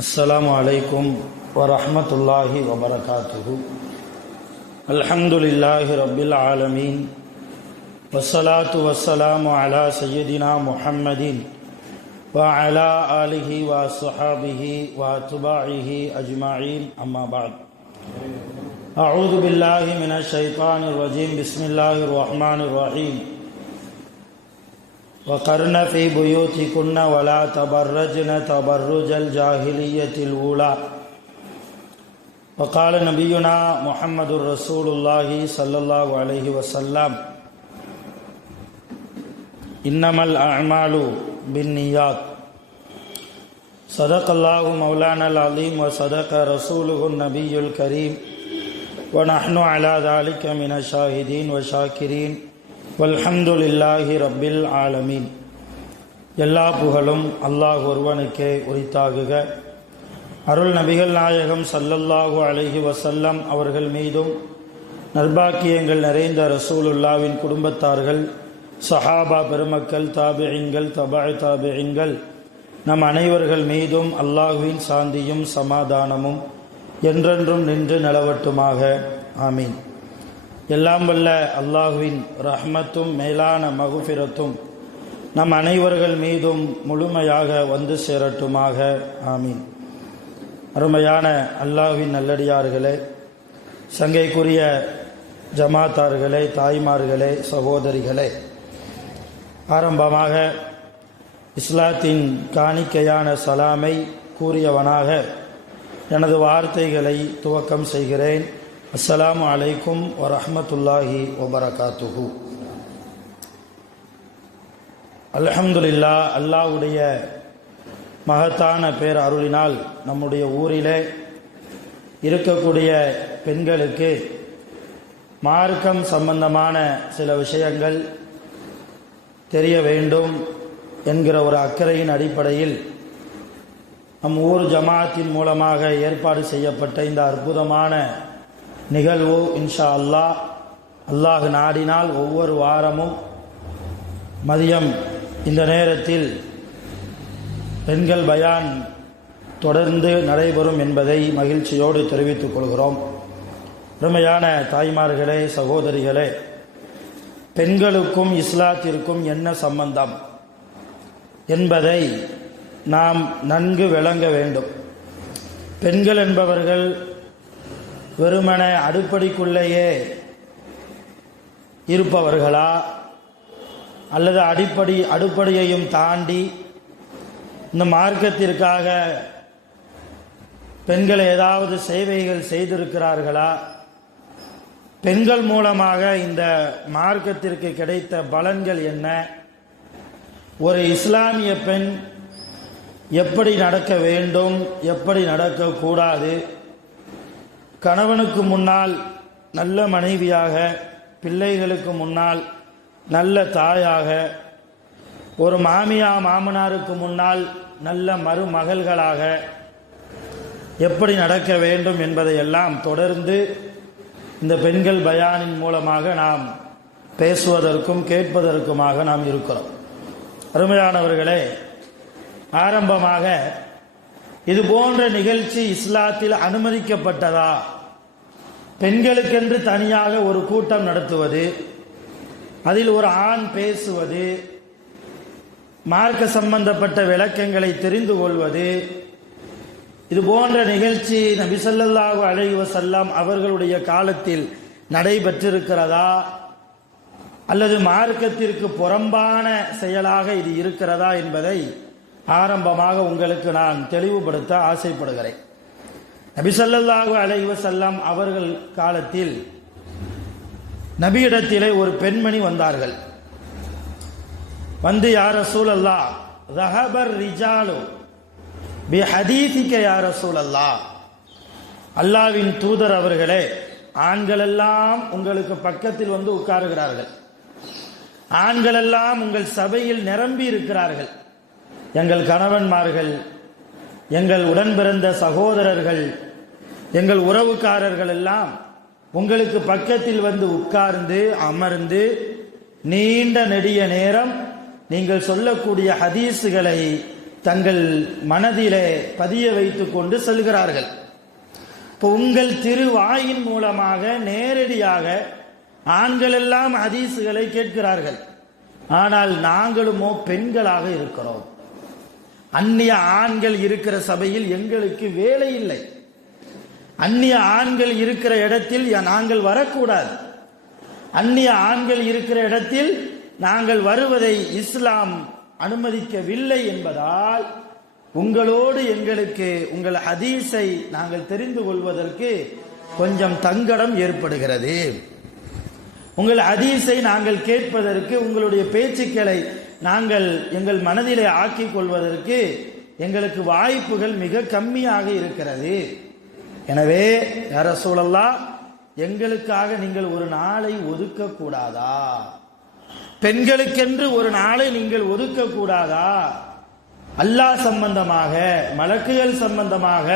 அஸ்ஸலாமு அலைக்கும் வரஹ்மத்துல்லாஹி வபரகாத்துஹு. அல்ஹம்துலில்லாஹி ரப்பில் ஆலமீன். வஸ்ஸலாத்து வஸ்ஸலாமு அலா சய்யிதினா முஹம்மதின் வ அலா ஆலிஹி வ அஸ்ஹாபிஹி வ அத்பாஇஹி அஜ்மஈன். அம்மா பஅத். அஊது பில்லாஹி மினஷ் ஷைத்தானிர் ரஜீம். பிஸ்மில்லாஹிர் ரஹ்மானிர் ரஹீம். وقرن في بيوتكن ولا تبرجن تبرج الجاهلية الأولى. وقال نبينا محمد رسول الله صلى الله عليه وسلم إنما الأعمال بالنيات. صدق الله مولانا العظيم وصدق رسوله النبي الكريم ونحن على ذلك من الشاهدين والشاكرين வல்ஹம்துலில்லாஹி ரப்பில் ஆலமீன். எல்லா புகழும் அல்லாஹ் ஒருவனுக்கே உரித்தாகுக. அருள் நபிகள் நாயகம் ஸல்லல்லாஹு அலைஹி வஸல்லம் அவர்கள் மீதும், நற்பாக்கியங்கள் நிறைந்த ரசூலுல்லாவின் குடும்பத்தார்கள், சஹாபா பெருமக்கள், தாபிஈன்கள், தபஅ தாபிஈன்கள், நம் அனைவர்கள் மீதும் அல்லாஹ்வின் சாந்தியும் சமாதானமும் என்றென்றும் நின்று நிலவட்டுமாக. ஆமீன். எல்லாம் வல்ல அல்லாஹ்வின் ரஹ்மத்தும் மேலான மகுஃபிரத்தும் நம் அனைவர்கள் மீதும் முழுமையாக வந்து சேரட்டுமாக. ஆமீன். அருமையான அல்லாஹ்வின் நல்லடியார்களே, சங்கைக்குரிய ஜமாத்தார்களே, தாய்மார்களே, சகோதரிகளே, ஆரம்பமாக இஸ்லாத்தின் காணிக்கையான சலாமை கூறியவனாக எனது வார்த்தைகளை துவக்கம் செய்கிறேன். அஸ்ஸலாமு அலைக்கும் வரஹ்மத்துல்லாஹி வபரகாத்துஹு. அல்ஹம்துலில்லாஹ், அல்லாஹ்வுடைய மகத்தான பேர் அருளினால் நம்முடைய ஊரிலே இருக்கக்கூடிய பெண்களுக்கு மார்க்கம் சம்பந்தமான சில விஷயங்கள் தெரிய வேண்டும் என்கிற ஒரு அக்கறையின் அடிப்படையில் நம் ஊர் ஜமாத்தின் மூலமாக ஏற்பாடு செய்யப்பட்ட இந்த அற்புதமான நிகழ்வு இன்ஷா அல்லாஹ் நாடினால் ஒவ்வொரு வாரமும் மதியம் இந்த நேரத்தில் பெண்கள் பயான் தொடர்ந்து நடைபெறும் என்பதை மகிழ்ச்சியோடு தெரிவித்துக் கொள்கிறோம். அருமையான தாய்மார்களே, சகோதரிகளே, பெண்களுக்கும் இஸ்லாத்திற்கும் என்ன சம்பந்தம் என்பதை நாம் நன்கு விளங்க வேண்டும். பெண்கள் என்பவர்கள் வெறுமன அடுப்படிக்குள்ளேயே இருப்பவர்களா, அல்லது அடுப்படியையும் தாண்டி இந்த மார்க்கத்திற்காக பெண்கள் ஏதாவது சேவைகள் செய்திருக்கிறார்களா, பெண்கள் மூலமாக இந்த மார்க்கத்திற்கு கிடைத்த பலன்கள் என்ன, ஒரு இஸ்லாமிய பெண் எப்படி நடக்க வேண்டும், எப்படி நடக்கக்கூடாது, கணவனுக்கு முன்னால் நல்ல மனைவியாக, பிள்ளைகளுக்கு முன்னால் நல்ல தாயாக, ஒரு மாமனாருக்கு முன்னால் நல்ல மருமகள்களாக எப்படி நடக்க வேண்டும் என்பதையெல்லாம் தொடர்ந்து இந்த பெண்கள் பயானின் மூலமாக நாம் பேசுவதற்கும் கேட்பதற்குமாக நாம் இருக்கிறோம். அருமையானவர்களே, ஆரம்பமாக இது போன்ற நிகழ்ச்சி இஸ்லாத்தில் அனுமதிக்கப்பட்டதா? பெண்களுக்கென்று தனியாக ஒரு கூட்டம் நடத்துவது, அதில் ஒரு ஆண் பேசுவது, மார்க்க சம்பந்தப்பட்ட விளக்கங்களை தெரிந்து கொள்வது, இது போன்ற நிகழ்ச்சி நபி ஸல்லல்லாஹு அலைஹி வஸல்லம் அவர்களுடைய காலத்தில் நடைபெற்றிருக்கிறதா, அல்லது மார்க்கத்திற்கு புறம்பான செயலாக இது இருக்கிறதா என்பதை ஆரம்பமாக உங்களுக்கு நான் தெளிவுபடுத்த ஆசைப்படுகிறேன். நபி ஸல்லல்லாஹு அலைஹி வஸல்லம் அவர்கள் காலத்தில் நபியிடத்திலே ஒரு பெண்மணி வந்தார்கள். வந்து, யா ரசூலல்லாஹ், ذهبர் ரிஜாலு பிஹதீஸிக யா ரசூலல்லாஹ், அல்லாஹ்வின் தூதர் அவர்களே, ஆண்கள் எல்லாம் உங்களுக்கு பக்கத்தில் வந்து உட்காருகிறார்கள், ஆண்கள் எல்லாம் உங்கள் சபையில் நிரம்பி இருக்கிறார்கள், எங்கள் கணவன்மார்கள், எங்கள் உடன் பிறந்த சகோதரர்கள், எங்கள் உறவுக்காரர்கள் எல்லாம் உங்களுக்கு பக்கத்தில் வந்து உட்கார்ந்து அமர்ந்து நீண்ட நெடிய நேரம் நீங்கள் சொல்லக்கூடிய ஹதீஸுகளை தங்கள் மனதிலே பதிய வைத்துக் கொண்டு செல்கிறார்கள். இப்போ உங்கள் திருவாயின் மூலமாக நேரடியாக ஆண்கள் எல்லாம் ஹதீஸுகளை கேட்கிறார்கள். ஆனால் நாங்களுமோ பெண்களாக இருக்கிறோம். அந்நிய ஆண்கள் இருக்கிற சபையில் எங்களுக்கு வேலை இல்லை. அந்நிய ஆண்கள் இருக்கிற இடத்தில் நாங்கள் வரக்கூடாது. அந்நிய ஆண்கள் இருக்கிற இடத்தில் நாங்கள் வருவதை இஸ்லாம் அனுமதிக்கவில்லை என்பதால் உங்களோடு எங்களுக்கு உங்கள் ஹதீஸை நாங்கள் தெரிந்து கொள்வதற்கு கொஞ்சம் தங்கடம் ஏற்படுகிறது. உங்கள் ஹதீஸை நாங்கள் கேட்பதற்கு, உங்களுடைய பேச்சுக்களை நாங்கள் எங்கள் மனதிலே ஆக்கிக் கொள்வதற்கு எங்களுக்கு வாய்ப்புகள் மிக கம்மியாக இருக்கிறது. எனவே யா ரசூலல்லாஹ், எங்களுக்காக நீங்கள் ஒரு நாளை ஒதுக்க கூடாதா? பெண்களுக்கென்று ஒரு நாளை நீங்கள் ஒதுக்க கூடாதா? அல்லாஹ் சம்பந்தமாக, மலக்குகள் சம்பந்தமாக,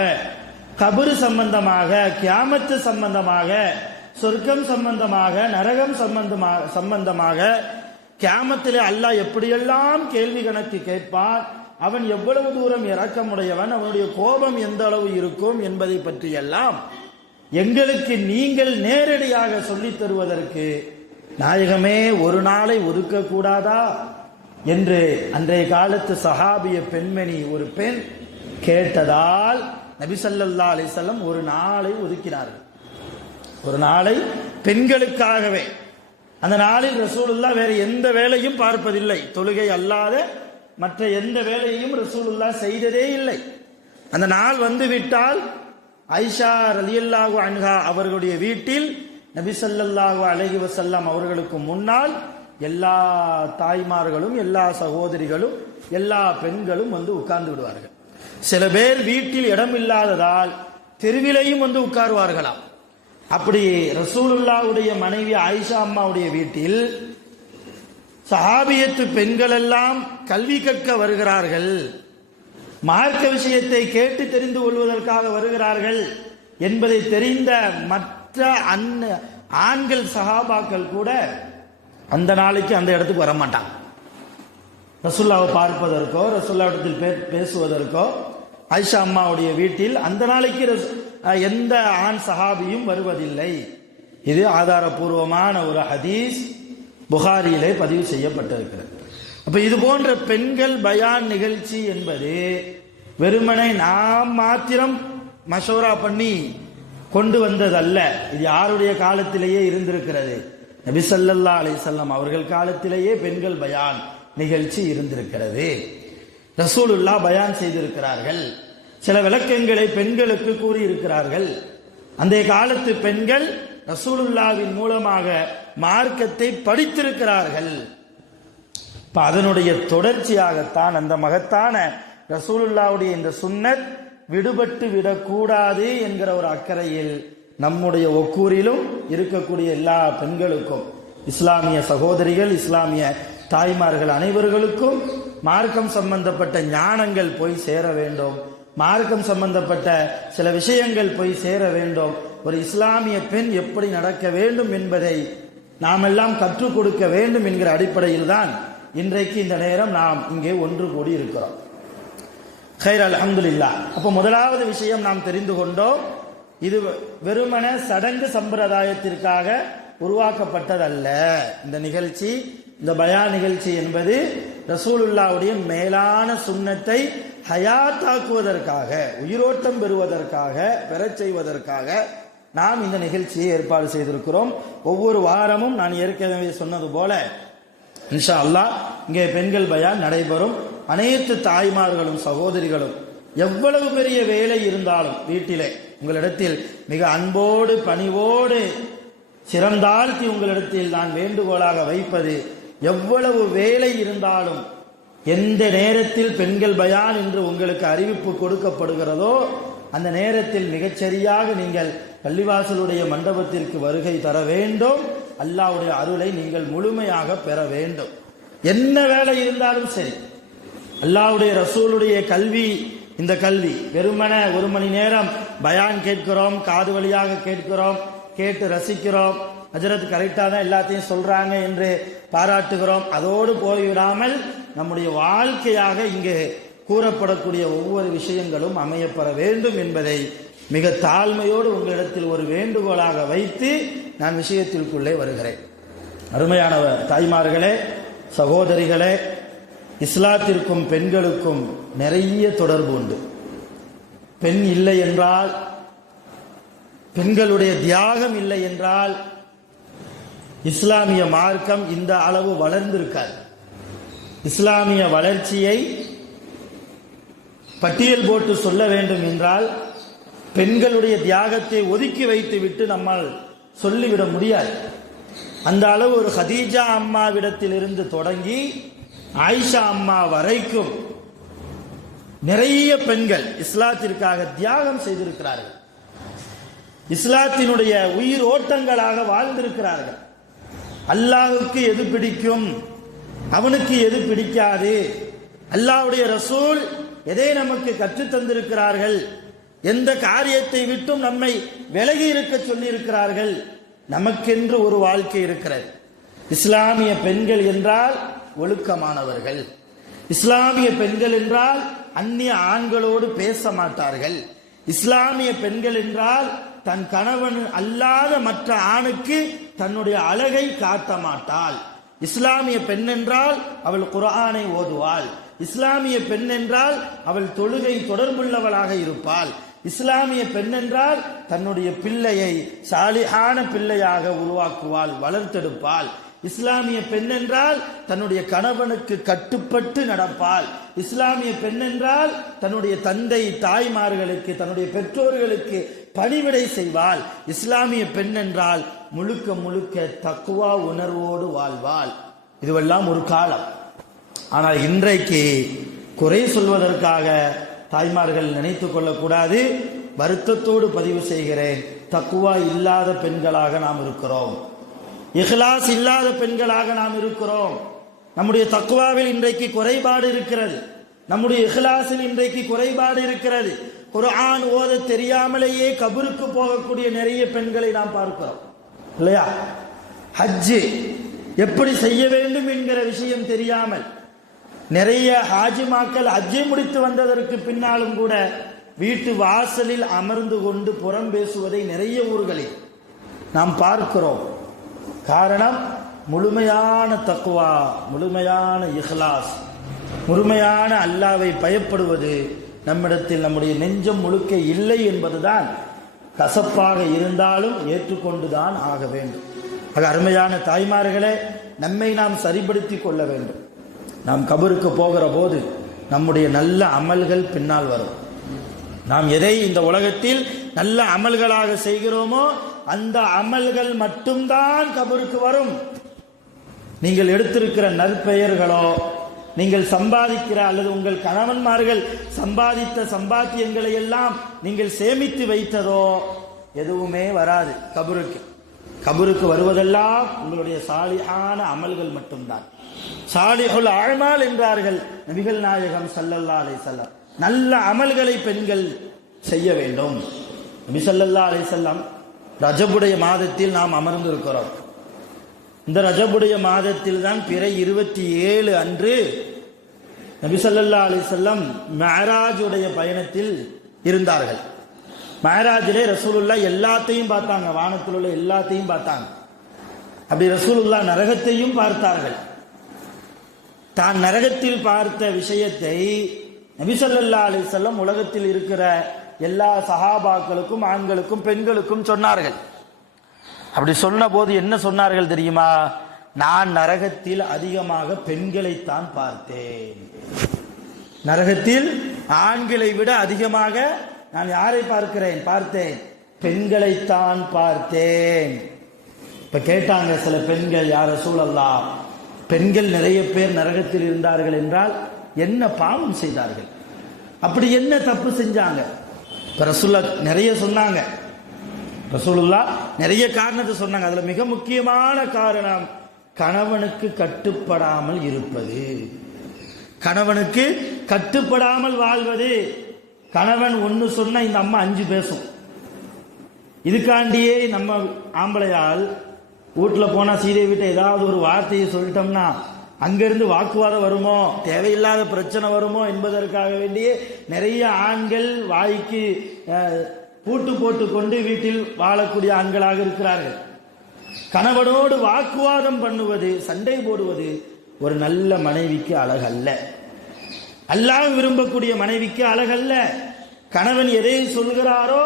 கபர் சம்பந்தமாக, கியாமத்து சம்பந்தமாக, சொர்க்கம் சம்பந்தமாக, நரகம் சம்பந்தமாக கியாமத்திலே அல்லாஹ் எப்படியெல்லாம் கேள்வி கணக்கு கேட்பான், அவன் எவ்வளவு தூரம் இரக்கமுடையவன், அவனுடைய கோபம் எந்த அளவு இருக்கும் என்பதை பற்றியெல்லாம் எங்களுக்கு நீங்கள் நேரடியாக சொல்லித் தருவதற்கு நாயகமே ஒரு நாளை ஒதுக்க கூடாதா என்று அன்றைய காலத்து சஹாபிய பெண்மணி ஒரு பெண் கேட்டதால் நபி ஸல்லல்லாஹு அலைஹி வஸல்லம் ஒரு நாளை ஒதுக்கினார்கள். ஒரு நாளை பெண்களுக்காகவே. அந்த நாளில் ரசூலுல்லாஹ் வேறு எந்த வேலையும் பார்ப்பதில்லை. தொழுகை அல்லாத மற்ற எந்த வேலையையும் ரசூலுல்லாஹ் செய்ததே இல்லை. அந்த நாள் வந்துவிட்டால் ஆயிஷா ரலியல்லாஹு அன்ஹா அவர்களுடைய வீட்டில் நபி ஸல்லல்லாஹு அலைஹி வஸல்லம் அவர்களுக்கு முன்னால் எல்லா தாய்மார்களும், எல்லா சகோதரிகளும், எல்லா பெண்களும் வந்து உட்கார்ந்து விடுவார்கள். சில பேர் வீட்டில் இடம் இல்லாததால் தெருவிலையும் வந்து உட்காருவார்களாம். அப்படி ரசூலுல்லாஹ்வுடைய மனைவி ஆயிஷா அம்மாவுடைய வீட்டில் சஹாபியத்து பெண்கள் எல்லாம் கல்வி கற்க வருகிறார்கள், மார்க்க விஷயத்தை கேட்டு தெரிந்து கொள்வதற்காக வருகிறார்கள் என்பதை தெரிந்த மற்ற ஆண்கள் சஹாபாக்கள் கூட அந்த நாளைக்கு அந்த இடத்துக்கு வரமாட்டாங்க. ரசூலுல்லாஹ்வை பார்ப்பதற்கோ ரசூலுல்லாஹ்விடத்தில் பேசுவதற்கோ ஆயிஷா அம்மாவுடைய வீட்டில் அந்த நாளைக்கு எந்த ஆண் சஹாபியும் வருவதில்லை. இது ஆதாரபூர்வமான ஒரு ஹதீஸ் புகாரியிலே பதிவு செய்யப்பட்டிருக்கிறது. அப்ப இது போன்ற பெண்கள் பயான் நிகழ்ச்சி என்பது வெறுமனை நாம் மாத்திரம் மஷோரா பண்ணி கொண்டு வந்ததல்ல. இது யாருடைய காலத்திலேயே இருந்திருக்கிறது. நபி ஸல்லல்லாஹு அலைஹி வஸல்லம் அவர்கள் காலத்திலேயே பெண்கள் பயான் நிகழ்ச்சி இருந்திருக்கிறது. ரசூலுல்லாஹ் பயான் செய்திருக்கிறார்கள். சில விளக்கங்களை பெண்களுக்கு கூறியிருக்கிறார்கள். அந்த காலத்து பெண்கள் ரசூலுல்லாஹ்வின் மூலமாக மார்க்கத்தை படித்திருக்கிறார்கள். அதனுடைய தொடர்ச்சியாகத்தான் அந்த மகத்தான ரசூலுல்லாஹ்வுடைய இந்த சுன்னத் விடுபட்டு விடக்கூடாது என்கிற ஒரு அக்கறையில் நம்முடைய ஒக்கூரிலும் இருக்கக்கூடிய எல்லா பெண்களுக்கும், இஸ்லாமிய சகோதரிகள், இஸ்லாமிய தாய்மார்கள் அனைவர்களுக்கும் மார்க்கம் சம்பந்தப்பட்ட ஞானங்கள் போய் சேர வேண்டும். மார்க்கம் சம்பந்தப்பட்ட சில விஷயங்கள் போய் சேர வேண்டும். ஒரு இஸ்லாமிய பெண் எப்படி நடக்க வேண்டும் என்பதை நாம் எல்லாம் கற்றுக் கொடுக்க வேண்டும் என்கிற அடிப்படையில் தான் இன்றைக்கு இந்த நேரம் நாம் இங்கே ஒன்று கூடி இருக்கிறோம். ஹைர், அல்ஹம்துலில்லாஹ். அப்போ முதலாவது விஷயம் நாம் தெரிந்து கொண்டோம், இது வெறுமன சடங்கு சம்பிரதாயத்திற்காக உருவாக்கப்பட்டதல்ல. இந்த நிகழ்ச்சி, இந்த பயான் நிகழ்ச்சி என்பது ரசூலுல்லாஹ்வுடைய மேலான சுன்னத்தை ஹயாத்தாக்குவதற்காக, உயிரோட்டம் பெறச் செய்வதற்காக நாம் இந்த நிகழ்ச்சியை ஏற்பாடு செய்திருக்கிறோம். ஒவ்வொரு வாரமும் நான் ஏற்கனவே சொன்னது போல இன்ஷா அல்லாஹ் இங்கே பெண்கள் பயான் நடைபெறும். அனைத்து தாய்மார்களும் சகோதரிகளும் எவ்வளவு பெரிய வேலை இருந்தாலும் வீட்டிலே உங்களிடத்தில் மிக அன்போடு பணிவோடு சிறந்தாழ்த்தி உங்களிடத்தில் நான் வேண்டுகோளாக வைப்பது, எவ்வளவு வேலை இருந்தாலும் எந்த நேரத்தில் பெண்கள் பயான் என்று உங்களுக்கு அறிவிப்பு கொடுக்கப்படுகிறதோ அந்த நேரத்தில் மிகச்சரியாக நீங்கள் பள்ளிவாசலுடைய மண்டபத்திற்கு வருகை தர வேண்டும். அல்லாஹ்வுடைய அருளை நீங்கள் முழுமையாக பெற வேண்டும். என்ன வேலை இருந்தாலும் சரி, அல்லாஹ்வுடைய ரசூலுடைய கல்வி, இந்த கல்வி வெறுமன ஒரு மணி நேரம் பயான் கேட்கிறோம், காது வழியாக கேட்கிறோம், கேட்டு ரசிக்கிறோம், ஹஜ்ரத் கரெக்டாக தான் எல்லாத்தையும் சொல்றாங்க என்று பாராட்டுகிறோம், அதோடு போய்விடாமல் நம்முடைய வாழ்க்கையாக இங்கே கூறப்படக்கூடிய ஒவ்வொரு விஷயங்களும் அமையப்பெற வேண்டும் என்பதை மிக தாழ்மையோடு உங்களிடத்தில் ஒரு வேண்டுகோளாக வைத்து நான் விஷயத்திற்குள்ளே வருகிறேன். அருமையான தாய்மார்களே, சகோதரிகளே, இஸ்லாத்திற்கும் பெண்களுக்கும் நிறைய தொடர்பு உண்டு. பெண் இல்லை என்றால், பெண்களுடைய தியாகம் இல்லை என்றால் இஸ்லாமிய மார்க்கம் இந்த அளவு வளர்ந்திருக்காது. இஸ்லாமிய வளர்ச்சியை பட்டியல் போட்டு சொல்ல வேண்டும் என்றால் பெண்களுடைய தியாகத்தை ஒதுக்கி வைத்துவிட்டு நம்மால் சொல்லிவிட முடியாது. அந்த அளவு ஒரு ஹதீஜா அம்மாவிடத்திலிருந்து தொடங்கி ஆயிஷா அம்மா வரைக்கும் நிறைய பெண்கள் இஸ்லாத்திற்காக தியாகம் செய்திருக்கிறார்கள். இஸ்லாத்தினுடைய உயிர் ஓட்டங்களாக வாழ்ந்திருக்கிறார்கள். அல்லாஹ்வுக்கு எது பிடிக்கும், அவனுக்கு எது பிடிக்காது, அல்லாஹ்வுடைய ரசூல் எதை நமக்கு கற்றுத் தந்திருக்கிறார்கள், எந்த காரியத்தை விட்டும் நம்மை விலகி இருக்க சொல்லி இருக்கிறார்கள், நமக்கென்று ஒரு வாழ்க்கை இருக்கிறது. இஸ்லாமிய பெண்கள் என்றால் ஒழுக்கமானவர்கள். இஸ்லாமிய பெண்கள் என்றால் அந்நிய ஆண்களோடு பேச மாட்டார்கள். இஸ்லாமிய பெண்கள் என்றால் தன் கணவன் அல்லாத மற்ற ஆணுக்கு தன்னுடைய அழகை காட்ட மாட்டாள். இஸ்லாமிய பெண் என்றால் அவள் குர்ஆனை ஓதுவாள். இஸ்லாமிய பெண் என்றால் அவள் தொழுகை தொடர்புள்ளவளாக இருப்பாள். இஸ்லாமிய பெண் என்றால் தன்னுடைய பிள்ளையை சாலிஹான பிள்ளையாக உருவாக்குவாள், வளர்த்தெடுப்பாள். இஸ்லாமிய பெண் என்றால் தன்னுடைய கணவனுக்கு கட்டுப்பட்டு நடப்பாள். இஸ்லாமிய பெண் என்றால் தன்னுடைய தந்தை தாய்மார்களுக்கு, தன்னுடைய பெற்றோர்களுக்கு பணிவிடை செய்வாள். இஸ்லாமிய பெண் என்றால் முழுக்க முழுக்க தக்வா உணர்வோடு வாழ்வாள். இதுவெல்லாம் ஒரு காலம். ஆனால் இன்றைக்கு குறை சொல்வதற்காக தாய்மார்கள் நினைத்துக் கொள்ளக்கூடாது. வருத்தத்தோடு பதிவு செய்கிறேன், தக்வா இல்லாத பெண்களாக நாம் இருக்கிறோம். இஹ்லாஸ் இல்லாத பெண்களாக நாம் இருக்கிறோம். நம்முடைய தக்வாவில் இன்றைக்கு குறைபாடு இருக்கிறது. நம்முடைய இஹ்லாஸில் இன்றைக்கு குறைபாடு இருக்கிறது. குர்ஆன் ஓத தெரியாமலேயே கபருக்கு போகக்கூடிய நிறைய பெண்களை நாம் பார்க்கிறோம், இல்லையா? ஹஜ் எப்படி செய்ய வேண்டும் என்கிற விஷயம் தெரியாமல் நிறைய ஹாஜிமாக்கள் ஹஜ்ஜை முடித்து வந்ததற்கு பின்னாலும் கூட வீட்டு வாசலில் அமர்ந்து கொண்டு புறம் பேசுவதை நிறைய ஊர்களில் நாம் பார்க்கிறோம். காரணம், முழுமையான தக்வா, முழுமையான இஹ்லாஸ், முழுமையான அல்லாஹ்வை பயப்படுவது நம்மிடத்தில் நம்முடைய நெஞ்சம் முழுக்க இல்லை என்பதுதான் கசப்பாக இருந்தாலும் ஏற்றுக்கொண்டுதான் ஆக வேண்டும். ஆக அருமையான தாய்மார்களே, நம்மை நாம் சரிப்படுத்திக் கொள்ள வேண்டும். நாம் கபருக்கு போகிற போது நம்முடைய நல்ல அமல்கள் பின்னால் வரும். நாம் எதை இந்த உலகத்தில் நல்ல அமல்களாக செய்கிறோமோ அந்த அமல்கள் மட்டும்தான் கபருக்கு வரும். நீங்கள் எடுத்திருக்கிற நற்பெயர்களோ, நீங்கள் சம்பாதிக்கிற அல்லது உங்கள் கணவன்மார்கள் சம்பாதித்த சம்பாத்தியங்களை எல்லாம் நீங்கள் சேமித்து வைத்ததோ எதுவுமே வராது கபருக்கு. கபருக்கு வருவதெல்லாம் உங்களுடைய சாலிஹான அமல்கள் மட்டும்தான். சாலிஹுல் அஅமால் என்றார்கள் நபிகள் நாயகம் ஸல்லல்லாஹு அலைஹி வஸல்லம். நல்ல அமல்களை பெண்கள் செய்ய வேண்டும். நபி ஸல்லல்லாஹு அலைஹி வஸல்லம் ரஜபுடைய மாதத்தில் நாம் அமர்ந்திருக்கிறோம். இந்த ரஜபுடைய மாதத்தில் தான் பிறை 27 அன்று நபி ஸல்லல்லாஹு அலைஹி வஸல்லம் மிஅராஜுடைய பயணத்தில் இருந்தார்கள். மிஅராஜிலே ரசூலுல்லாஹ் எல்லாத்தையும் பார்த்தாங்க, வானத்தில் உள்ள எல்லாத்தையும் பார்த்தாங்க. அப்படி ரசூலுல்லாஹ் நரகத்தையும் பார்த்தார்கள். தான் நரகத்தில் பார்த்த விஷயத்தை நபி ஸல்லல்லாஹு அலைஹி வஸல்லம் உலகத்தில் இருக்கிற எல்லா சஹாபாக்களுக்கும், ஆண்களுக்கும் பெண்களுக்கும் சொன்னார்கள். அப்படி சொன்ன போது என்ன சொன்னார்கள் தெரியுமா? நான் நரகத்தில் அதிகமாக பெண்களைத்தான் பார்த்தேன். நரகத்தில் ஆண்களை விட அதிகமாக நான் யாரை பார்த்தேன்? பெண்களைத்தான் பார்த்தேன். இப்ப கேட்டாங்க சில பெண்கள், யா ரசூலல்லாஹ், பெண்கள் நிறைய பேர் நரகத்தில் இருந்தார்கள் என்றால் என்ன பாவம் செய்தார்கள்? அப்படி என்ன தப்பு செஞ்சாங்க? ரசூலுல்லாஹ் நிறைய சொன்னாங்க. ரசூலுல்லாஹ் நிறைய காரணத்தை சொன்னாங்க. அதுல மிக முக்கியமான காரணம் கணவனுக்கு கட்டுப்படாமல் இருப்பது, கணவனுக்கு கட்டுப்படாமல் வாழ்வது. கணவன் ஒன்னு சொன்னா இந்த அம்மா 5 பேசும். இதுக்காண்டியே நம்ம ஆம்பளையால் வீட்டுல போனா சீதை வீட்டை ஏதாவது ஒரு வார்த்தையை சொல்லிட்டோம்னா அங்கிருந்து வாக்குவாதம் வருமோ, தேவையில்லாத பிரச்சனை வருமோ என்பதற்காக வேண்டியே நிறைய ஆண்கள் வாய்க்கு பூட்டு போட்டு கொண்டு வீட்டில் வாழக்கூடிய ஆண்களாக இருக்கிறார்கள். கணவனோடு வாக்குவாதம் பண்ணுவது, சண்டை போடுவது ஒரு நல்ல மனைவிக்கு அழகல்ல. அல்லாஹ் விரும்பக்கூடிய மனைவிக்கு அழகல்ல. கணவன் எதை சொல்கிறாரோ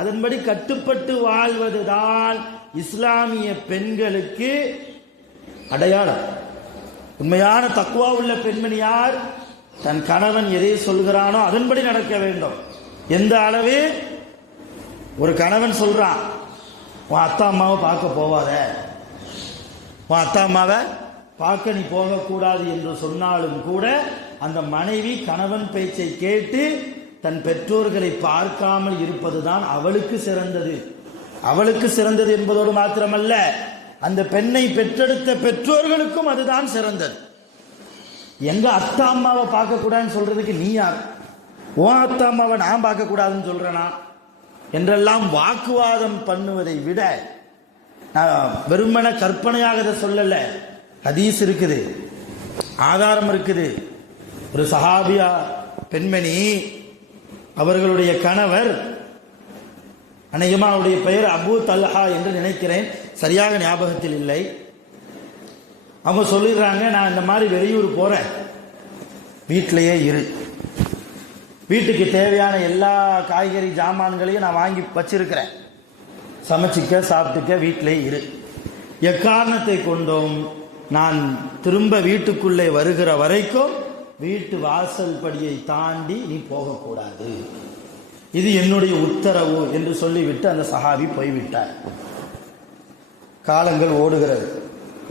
அதன்படி கட்டுப்பட்டு வாழ்வதுதான் இஸ்லாமிய பெண்களுக்கு அடையாளம். உண்மையான தக்வா உள்ள பெண்மணி யார்? தன் கணவன் எதை சொல்கிறானோ அதன்படி நடக்க வேண்டும். எந்த அளவு? ஒரு கணவன் சொல்றான், உன் அத்தா அம்மாவை பார்க்க போவாத, உன் அத்தா அம்மாவை பார்க்க நீ போகக்கூடாது என்று சொன்னாலும் கூட அந்த மனைவி கணவன் பேச்சை கேட்டு தன் பெற்றோர்களை பார்க்காமல் இருப்பதுதான் அவளுக்கு சிறந்தது. அவளுக்கு சிறந்தது என்பதோடு மாத்திரமல்ல, அந்த பெண்ணை பெற்றெடுத்த பெற்றோர்களுக்கும் அதுதான் சிறந்தது. எங்க அத்தா அம்மாவை பார்க்க கூடாதுன்னு சொல்றதுக்கு நீ யார்? உன் அத்தா அம்மாவை நான் பார்க்க கூடாதுன்னு சொல்றேனா என்றெல்லாம் வாக்குவாதம் பண்ணுவதை விட, நான் வெறுமன கற்பனையாக இதை சொல்லல, ஹதீஸ் இருக்குது, ஆதாரம் இருக்குது. ஒரு சஹாபியா பெண்மணி, அவர்களுடைய கணவர், அநேகமா அவருடைய பெயர் அபு தல்ஹா என்று நினைக்கிறேன், சரியாக ஞாபகத்தில் இல்லை. அவங்க சொல்லிடுறாங்க, நான் இந்த மாதிரி வெளியூர் போறேன், வீட்டிலேயே இரு, வீட்டுக்கு தேவையான எல்லா காய்கறி ஜாமான்களையும் நான் வாங்கி வச்சிருக்கிறேன், சமைச்சிக்க சாப்பிட்டுக்க வீட்டிலேயே இரு, எக்காரணத்தை கொண்டும் நான் திரும்ப வீட்டுக்குள்ளே வருகிற வரைக்கும் வீட்டு வாசல் படியை தாண்டி நீ போகக்கூடாது, இது என்னுடைய உத்தரவு என்று சொல்லிவிட்டு அந்த சஹாபி போய்விட்டார். காலங்கள் ஓடுகிறது.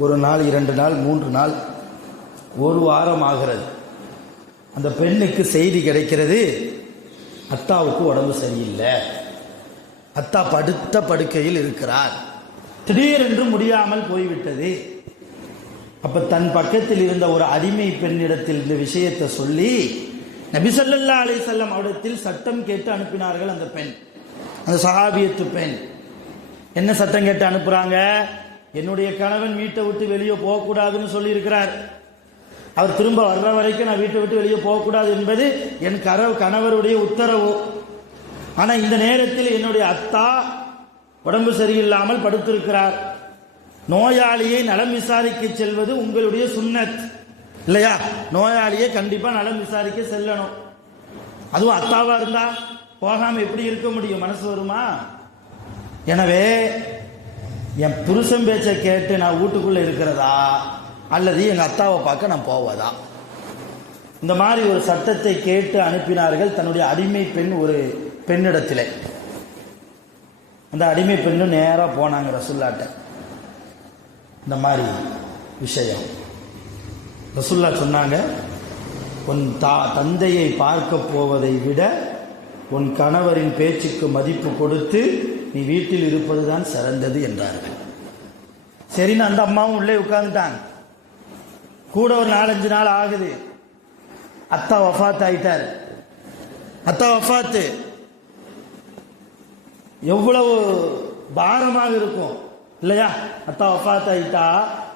ஒரு நாள், 2 நாள், 3 நாள், ஒரு வாரம் ஆகிறது. அந்த பெண்ணுக்கு செய்தி கிடைக்கிறது, அத்தாவுக்கு உடம்பு சரியில்லை, அத்தா படுத்த படுக்கையில் இருக்கிறார், திடீரென்று முடியாமல் போய்விட்டது. அப்ப தன் பக்கத்தில் இருந்த ஒரு அடிமை பெண்ணிடத்தில் இந்த விஷயத்தை சொல்லி நபி ஸல்லல்லாஹு அலைஹி வஸல்லம் அவரிடத்தில் சட்டம் கேட்டு அனுப்பினார்கள். அந்த பெண், அந்த சஹாபியத்து பெண் என்ன சட்டம் கேட்டு அனுப்புறாங்க? என்னுடைய கணவன் வீட்டை விட்டு வெளியே போகக்கூடாதுன்னு சொல்லி இருக்கிறார், அவர் திரும்ப வர்ற வரைக்கும் நான் வீட்டை விட்டு வெளியே போகக்கூடாது என்பது என் கணவருடைய உத்தரவு. ஆனா இந்த நேரத்தில் என்னுடைய அத்தா உடம்பு சரியில்லாமல் படுத்திருக்கிறார், நோயாளியை நலம் விசாரிக்க செல்வது உங்களுடைய சுன்னத் இல்லையா? நோயாளியை கண்டிப்பா நலம் விசாரிக்க செல்லணும். அதுவும் அத்தாவா இருந்தா போகாம எப்படி இருக்க முடியும்? மனசு வருமா? எனவே என் புருஷன் பேச்சை கேட்டு நான் வீட்டுக்குள்ள இருக்கிறதா அல்லது எங்க அத்தாவை பார்க்க நான் போவதா? இந்த மாதிரி ஒரு சட்டத்தை கேட்டு அனுப்பினார்கள் தன்னுடைய அடிமை பெண் ஒரு பெண்ணிடத்திலே. அந்த அடிமை பெண்ணும் நேரா போனாங்க ரசூல்லாட்ட. இந்த மாதிரி விஷயம் ரசூல்லா சொன்னாங்க, உன் தந்தையை பார்க்க போவதை விட உன் கணவரின் பேச்சுக்கு மதிப்பு கொடுத்து நீ வீட்டில் இருப்பதுதான் சிறந்தது என்றார்கள். சரின்னு அந்த அம்மாவும் உள்ளே உட்கார்ந்துட்டாங்க. கூட ஒரு 4-5 நாள் ஆகுது. அத்தா வஃபாத் ஆயிட்டார். அத்தா வஃபாத்து எவ்வளவு பாரமாக இருக்கும் இல்லையா? அத்தா வஃபாத் ஆயிட்டா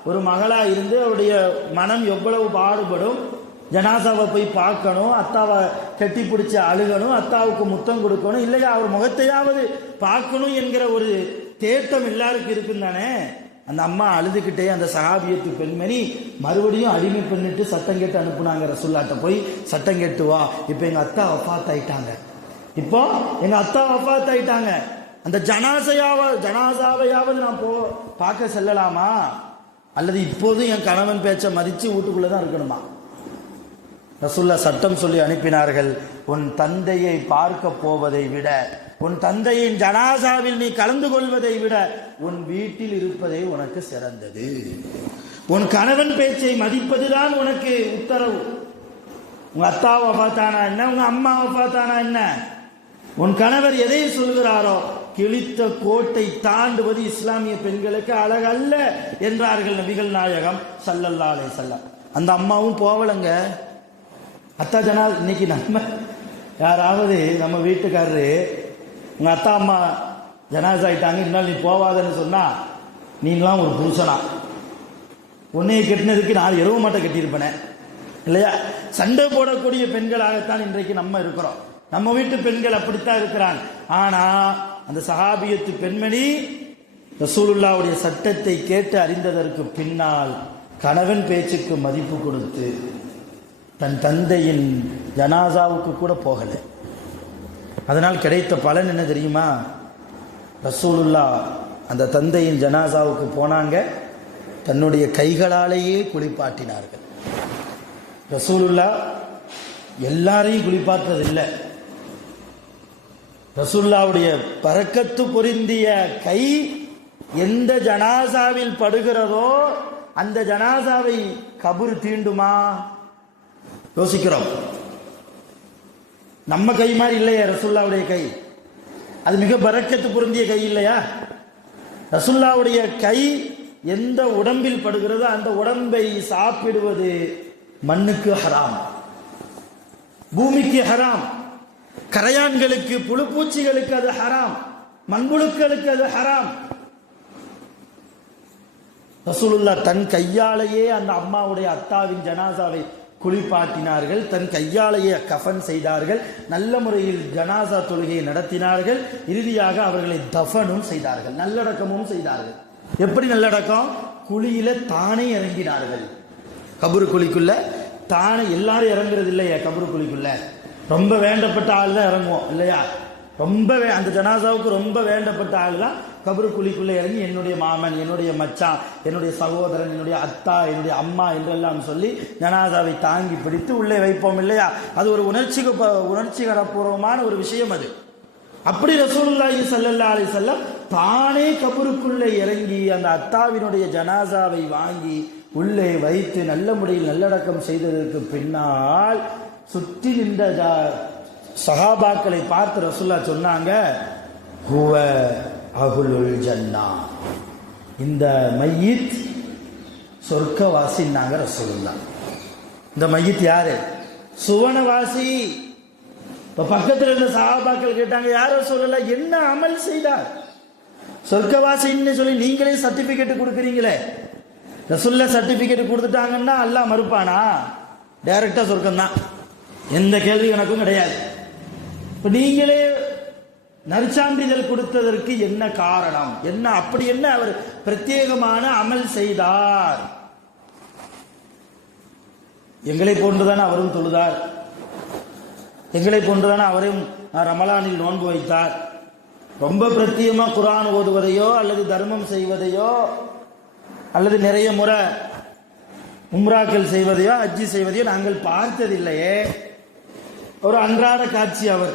ஒரு மகளா இருந்து அவருடைய மனம் எவ்வளவு பாடுபடும். ஜனாசாவை போய் பார்க்கணும், அத்தாவை கட்டி பிடிச்சி அழுகணும், அத்தாவுக்கு முத்தம் கொடுக்கணும் இல்லையா? அவர் முகத்தையாவது பார்க்கணும் என்கிற ஒரு தேட்டம் எல்லாருக்கும் இருக்கும் தானே. அந்த அம்மா அழுதுகிட்டே அந்த சஹாபியத்து பெண்மணி மறுபடியும் அடிமை பண்ணிட்டு சட்டம் கேட்டு அனுப்புனாங்க ரசூல்லாட்ட. போய் சட்டம் கேட்டு வா, இப்போ எங்க அத்தா வஃபாத் ஆயிட்டாங்க, இப்போ எங்க அத்தா வஃபாத் ஆயிட்டாங்க, அந்த ஜனாசாவையாவது நான் பார்க்க செல்லலாமா அல்லது இப்போதும் என் கணவன் பேச்ச மதிச்சு வீட்டுக்குள்ளதான் இருக்கணுமா? ரசூல்லா சட்டம் சொல்லி அனுப்பினார்கள், உன் தந்தையை பார்க்க போவதை விட, உன் தந்தையின் ஜனாசாவில் நீ கலந்து கொள்வதை விட உன் வீட்டில் இருப்பதே உனக்கு சிறந்தது. உன் கணவன் பேச்சை மதிப்பதுதான் உனக்கு உத்தரவு. உங்க அத்தாவை பார்த்தானா என்ன, உங்க அம்மாவை பார்த்தானா என்ன, உன் கணவர் எதை சொல்கிறாரோ கிழித்த கோட்டை தாண்டுவது இஸ்லாமிய பெண்களுக்கு அழகல்ல என்றார்கள் நபிகள் நாயகம் ஸல்லல்லாஹு அலைஹி வஸல்லம். அந்த அம்மாவும் போவலங்க. அத்தா இன்னைக்கு நம்ம யாராவது நம்ம வீட்டுக்காரரு உங்க அத்தா அம்மா ஜனாசா ஆயிட்டாங்க, இருந்தாலும் நீ போவாதன்னு சொன்னா நீங்களாம் ஒரு புருஷனா? உன்னைய கட்டினதுக்கு 4 எருவ மாட்டை கட்டியிருப்பேனே இல்லையா? சண்டை போடக்கூடிய பெண்களாகத்தான் இன்றைக்கு நம்ம இருக்கிறோம். நம்ம வீட்டு பெண்கள் அப்படித்தான் இருக்கிறான். ஆனா அந்த சஹாபியத்து பெண்மணி ரசூலுல்லாவுடைய சட்டத்தை கேட்டு அறிந்ததற்கு பின்னால் கணவன் பேச்சுக்கு மதிப்பு கொடுத்து தன் தந்தையின் ஜனாசாவுக்கு கூட போகலை. அதனால் கிடைத்த பலன் என்ன தெரியுமா? ரசூலுல்லா அந்த தந்தையின் ஜனாசாவுக்கு போனாங்க, தன்னுடைய கைகளாலேயே குளிப்பாட்டினார்கள். ரசூலுல்லா எல்லாரையும் குளிப்பாற்றதில்லை. ரசூலுல்லாவுடைய பரக்கத்து பொருந்திய கை எந்த ஜனாசாவில் படுகிறதோ அந்த ஜனாசாவை கபர் தீண்டுமா? யோசிக்கிறோம். நம்ம கை மாதிரி இல்லையா ரசூலுல்லாவுடைய கை? அது மிக பரக்கத்து பொருந்திய கை இல்லையா? ரசூலுல்லாவுடைய கை எந்த உடம்பில் படுகிறதோ அந்த உடம்பை சாப்பிடுவது மண்ணுக்கு ஹராம், பூமிக்கு ஹராம், கரையான்களுக்கு புழுப்பூச்சிகளுக்கு அது ஹராம், மண்புழுக்களுக்கு அது ஹராம். ரசூலுல்லா தன் கையாலேயே அந்த அம்மாவுடைய அத்தாவின் ஜனாசாவை குளிப்பாட்டினார்கள், தன் கையாலேயே கஃபன் செய்தார்கள், நல்ல முறையில் ஜனாசா தொழுகையை நடத்தினார்கள், இறுதியாக அவர்களை தஃபனும் செய்தார்கள், நல்லடக்கமும் செய்தார்கள். எப்படி நல்லடக்கம்? குழியில தானே இறங்கினார்கள். கபரு குழிக்குள்ள தானே, எல்லாரும் இறங்குறது இல்லையா கபரு குழிக்குள்ள? ரொம்ப வேண்டப்பட்ட ஆள் தான் இறங்குவோம் இல்லையா? ரொம்ப அந்த ஜனாசாவுக்கு ரொம்ப வேண்டப்பட்ட ஆள் தான் கபரு குழிக்குள்ள இறங்கி என்னுடைய மாமன், என்னுடைய மச்சான், என்னுடைய சகோதரன், என்னுடைய அத்தா, என்னுடைய அம்மா என்றெல்லாம் சொல்லி ஜனாசாவை தாங்கி பிடித்து உள்ளே வைப்போம் இல்லையா? அது ஒரு உணர்ச்சிகரபூர்வமான ஒரு விஷயம் அது. அப்படி ரசூலுல்லாஹி ஸல்லல்லாஹு அலைஹி வஸல்லம் தானே கபருக்குள்ளே இறங்கி அந்த அத்தாவினுடைய ஜனாசாவை வாங்கி உள்ளே வைத்து நல்ல முறையில் நல்லடக்கம் செய்ததற்கு பின்னால் சுற்றி நின்ற சஹாபாக்களை பார்த்து ரசூலுல்லாஹ் சொன்னாங்க, ஹுவ அஹ்லுல் ஜன்னா, இந்த மையித் சொர்க்கவாசின்னாங்க ரசூலுல்லாஹ். இந்த மையித் யாரு? சுவனவாசி. இப்ப பக்கத்தில் இருந்த சஹாபாக்கள் கேட்டாங்க, யார் ரசூலுல்லாஹ் என்ன அமல் செய்தார்? சொர்க்கவாசின்னு சொல்லி நீங்களே சர்டிபிகேட் கொடுக்குறீங்களே, ரசூலுல்லாஹ் சர்டிபிகேட் கொடுத்துட்டாங்கன்னா அல்லாஹ் மறுப்பானா? டைரக்டா சொர்க்கம் தான், எந்த கேள்வி கணக்கும் கிடையாது. இப்ப நீங்களே நற்சான்றிதழ் கொடுத்ததற்கு என்ன காரணம்? என்ன அப்படி என்ன அவர் பிரத்யேகமான அமல் செய்தார்? எங்களை போன்றுதானே அவரும் தொழுதார், எங்களை போன்றுதானே அவரும் ரமலானில் நோன்பு வைத்தார். ரொம்ப பிரத்யேகமா குர்ஆன் ஓதுவதையோ அல்லது தர்மம் செய்வதையோ அல்லது நிறைய முறை உம்ராக்கள் செய்வதையோ ஹஜ்ஜி செய்வதையோ நாங்கள் பார்த்ததில்லையே. ஒரு அன்றாட காட்சி. அவர்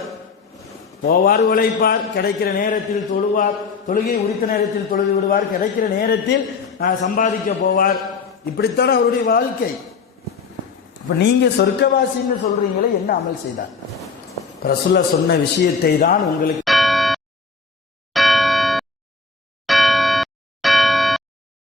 போவார், உழைப்பார், கிடைக்கிற நேரத்தில் தொழுவார், தொழுகை உரித்த நேரத்தில் தொழுது விடுவார், கிடைக்கிற நேரத்தில் சம்பாதிக்க போவார். இப்படித்தான் அவருடைய வாழ்க்கை. இப்ப நீங்க சொர்க்கவாசின்னு சொல்றீங்களே, என்ன அமல் செய்தார்? ரசூலுல்லாஹ் சொன்ன விஷயத்தை தான் உங்களுக்கு